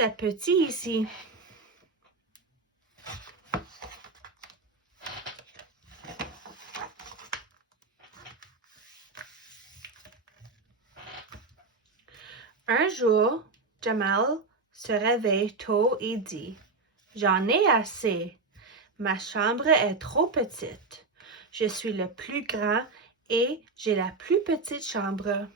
C'est petit ici. Un jour, Jamal se réveille tôt et dit, « J'en ai assez. Ma chambre est trop petite. Je suis le plus grand et j'ai la plus petite chambre. »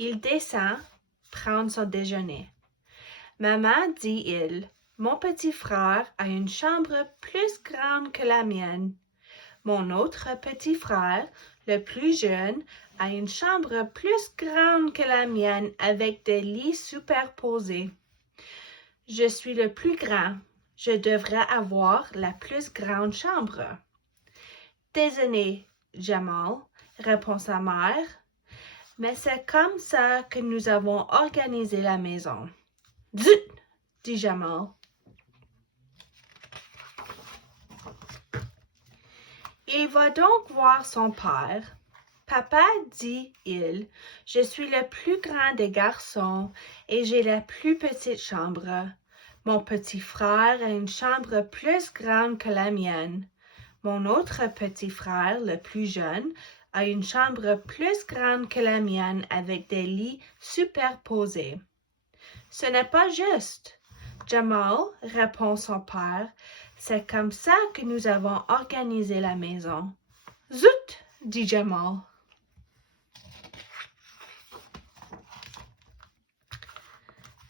Il descend prendre son déjeuner. « Maman, dit-il, mon petit frère a une chambre plus grande que la mienne. Mon autre petit frère, le plus jeune, a une chambre plus grande que la mienne avec des lits superposés. Je suis le plus grand. Je devrais avoir la plus grande chambre. »« Désolé, Jamal, répond sa mère, mais c'est comme ça que nous avons organisé la maison. »« Zut !» dit Jamal. Il va donc voir son père. « Papa, dit-il, je suis le plus grand des garçons et j'ai la plus petite chambre. Mon petit frère a une chambre plus grande que la mienne. Mon autre petit frère, le plus jeune, a une chambre plus grande que la mienne avec des lits superposés. »« Ce n'est pas juste. »« Jamal, répond son père, c'est comme ça que nous avons organisé la maison. »« Zut !» dit Jamal.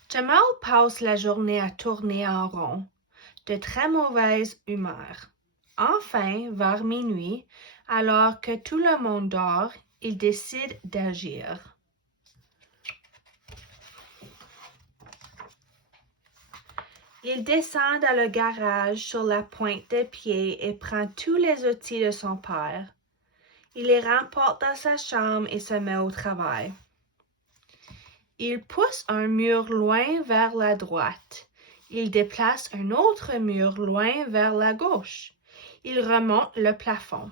Jamal passe la journée à tourner en rond, de très mauvaise humeur. Enfin, vers minuit, alors que tout le monde dort, il décide d'agir. Il descend dans le garage sur la pointe des pieds et prend tous les outils de son père. Il les remporte dans sa chambre et se met au travail. Il pousse un mur loin vers la droite. Il déplace un autre mur loin vers la gauche. Il remonte le plafond.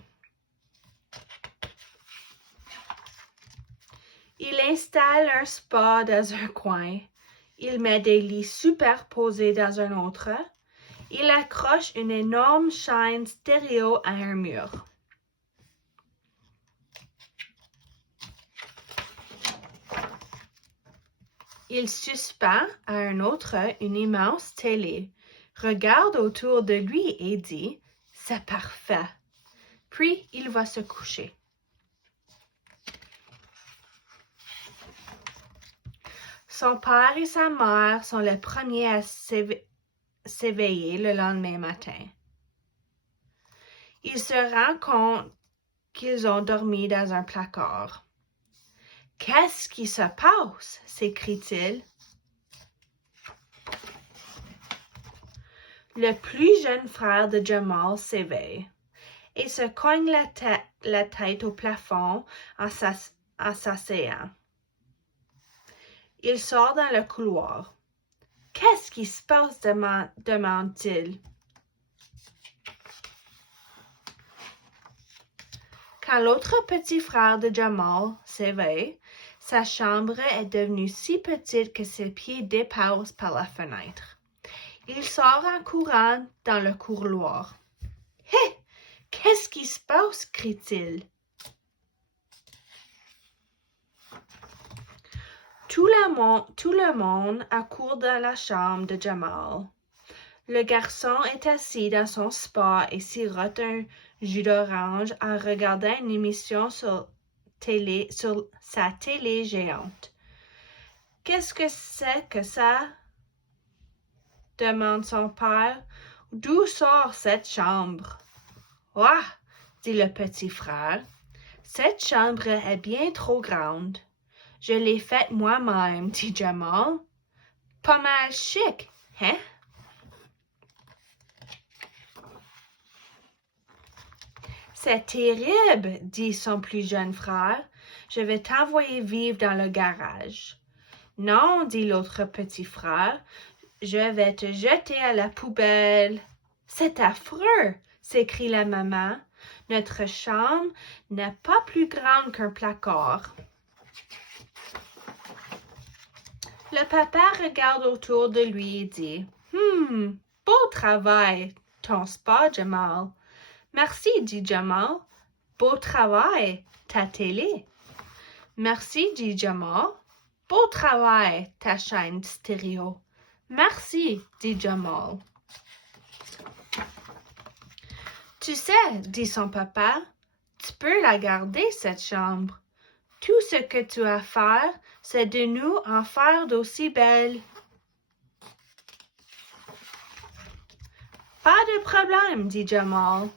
Il installe un spa dans un coin. Il met des lits superposés dans un autre. Il accroche une énorme chaîne stéréo à un mur. Il suspend à un autre une immense télé, regarde autour de lui et dit « C'est parfait ». Puis il va se coucher. Son père et sa mère sont les premiers à s'éveiller le lendemain matin. Ils se rendent compte qu'ils ont dormi dans un placard. « Qu'est-ce qui se passe? » s'écrie-t-il. Le plus jeune frère de Jamal s'éveille et se cogne la tête au plafond en s'asseyant. Il sort dans le couloir. « Qu'est-ce qui se passe? » demande-t-il. Quand l'autre petit frère de Jamal s'éveille, sa chambre est devenue si petite que ses pieds dépassent par la fenêtre. Il sort en courant dans le couloir. « Hé! Qu'est-ce qui se passe? » crie-t-il. Tout le monde accourt dans la chambre de Jamal. Le garçon est assis dans son spa et sirote un jus d'orange en regardant une émission sur sa télé géante. « Qu'est-ce que c'est que ça? » demande son père. « D'où sort cette chambre? »« Ah, » dit le petit frère, « cette chambre est bien trop grande. »« Je l'ai faite moi-même, » dit Jamal. « Pas mal chic, hein? » « C'est terrible, » dit son plus jeune frère. « Je vais t'envoyer vivre dans le garage. »« Non, » dit l'autre petit frère. « Je vais te jeter à la poubelle. »« C'est affreux, » s'écrie la maman. « Notre chambre n'est pas plus grande qu'un placard. » Le papa regarde autour de lui et dit, beau travail, ton spa, Jamal. Merci, dit Jamal. Beau travail, ta télé. Merci, dit Jamal. Beau travail, ta chaîne stéréo. Merci, dit Jamal. Tu sais, dit son papa, tu peux la garder, cette chambre. Tout ce que tu as à faire, c'est de nous en faire d'aussi belles. Pas de problème, dit Jamal.